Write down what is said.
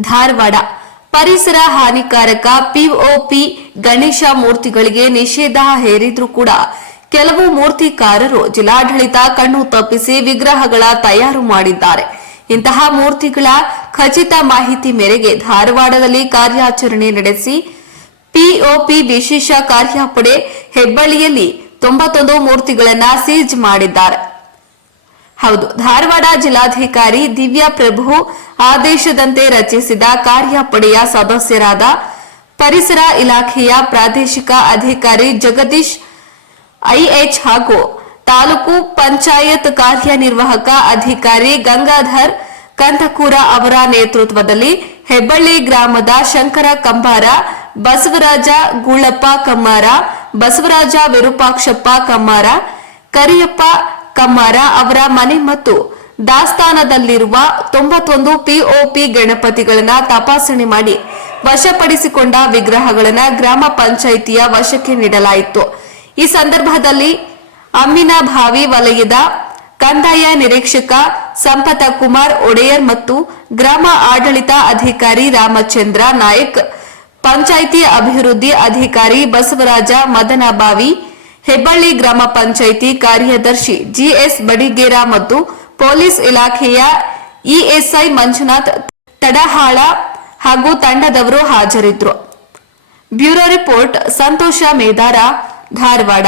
ಧಾರವಾಡ. ಪರಿಸರ ಹಾನಿಕಾರಕ ಪಿಒಪಿ ಗಣೇಶ ಮೂರ್ತಿಗಳಿಗೆ ನಿಷೇಧ ಹೇರಿದ್ರೂ ಕೂಡ ಕೆಲವು ಮೂರ್ತಿಕಾರರು ಜಿಲ್ಲಾಡಳಿತ ಕಣ್ಣು ತಪ್ಪಿಸಿ ವಿಗ್ರಹಗಳ ತಯಾರು ಮಾಡಿದ್ದಾರೆ. ಇಂತಹ ಮೂರ್ತಿಗಳ ಖಚಿತ ಮಾಹಿತಿ ಮೇರೆಗೆ ಧಾರವಾಡದಲ್ಲಿ ಕಾರ್ಯಾಚರಣೆ ನಡೆಸಿ ಪಿಒಪಿ ವಿಶೇಷ ಕಾರ್ಯಪಡೆ ಹೆಬ್ಬಳ್ಳಿಯಲ್ಲಿ ತೊಂಬತ್ತೊಂದು ಮೂರ್ತಿಗಳನ್ನು ಸೀಜ್ ಮಾಡಿದ್ದಾರೆ. ಹೌದು. ಧಾರವಾಡ ಜಿಲ್ಲಾಧಿಕಾರಿ ದಿವ್ಯಾ ಪ್ರಭು ಆದೇಶದಂತೆ ರಚಿಸಿದ ಕಾರ್ಯಪಡೆಯ ಸದಸ್ಯರಾದ ಪರಿಸರ ಇಲಾಖೆಯ ಪ್ರಾದೇಶಿಕ ಅಧಿಕಾರಿ ಜಗದೀಶ್ ಐಎಚ್ ಹಾಗೂ ತಾಲೂಕು ಪಂಚಾಯತ್ ಕಾರ್ಯನಿರ್ವಾಹಕ ಅಧಿಕಾರಿ ಗಂಗಾಧರ್ ಕಂದಕೂರ ಅವರ ನೇತೃತ್ವದಲ್ಲಿ ಹೆಬ್ಬಳ್ಳಿ ಗ್ರಾಮದ ಶಂಕರ ಕಂಬಾರ, ಬಸವರಾಜ ಗೂಳಪ್ಪ ಕಮ್ಮಾರ ಬಸವರಾಜ ವಿರೂಪಾಕ್ಷಪ್ಪ ಕಮ್ಮಾರ ಕರಿಯಪ್ಪ ಕಮ್ಮಾರ ಅವರ ಮನೆ ಮತ್ತು ದಾಸ್ತಾನದಲ್ಲಿರುವ ತೊಂಬತ್ತೊಂದು ಪಿಒಪಿ ಗಣಪತಿಗಳನ್ನ ತಪಾಸಣೆ ಮಾಡಿ ವಶಪಡಿಸಿಕೊಂಡ ವಿಗ್ರಹಗಳನ್ನ ಗ್ರಾಮ ಪಂಚಾಯಿತಿಯ ವಶಕ್ಕೆ ನೀಡಲಾಯಿತು. ಈ ಸಂದರ್ಭದಲ್ಲಿ ಅಮ್ಮಿನಭಾವಿ ವಲಯದ ಕಂದಾಯ ನಿರೀಕ್ಷಕ ಸಂಪತ ಕುಮಾರ್ ಒಡೆಯರ್ ಮತ್ತು ಗ್ರಾಮ ಆಡಳಿತ ಅಧಿಕಾರಿ ರಾಮಚಂದ್ರ ನಾಯಕ್, ಪಂಚಾಯಿತಿ ಅಭಿವೃದ್ಧಿ ಅಧಿಕಾರಿ ಬಸವರಾಜ ಮದನಬಾವಿ ಹೆಬ್ಬಳ್ಳಿ ಗ್ರಾಮ ಪಂಚಾಯಿತಿ ಕಾರ್ಯದರ್ಶಿ ಜಿಎಸ್ ಬಡಿಗೇರ ಮತ್ತು ಪೊಲೀಸ್ ಇಲಾಖೆಯ ಇಎಸ್ಐ ಮಂಜುನಾಥ್ ತಡಹಾಳ ಹಾಗೂ ತಂಡದವರು ಹಾಜರಿದ್ದರು. Bureau report Santosha Medara, Dharwad.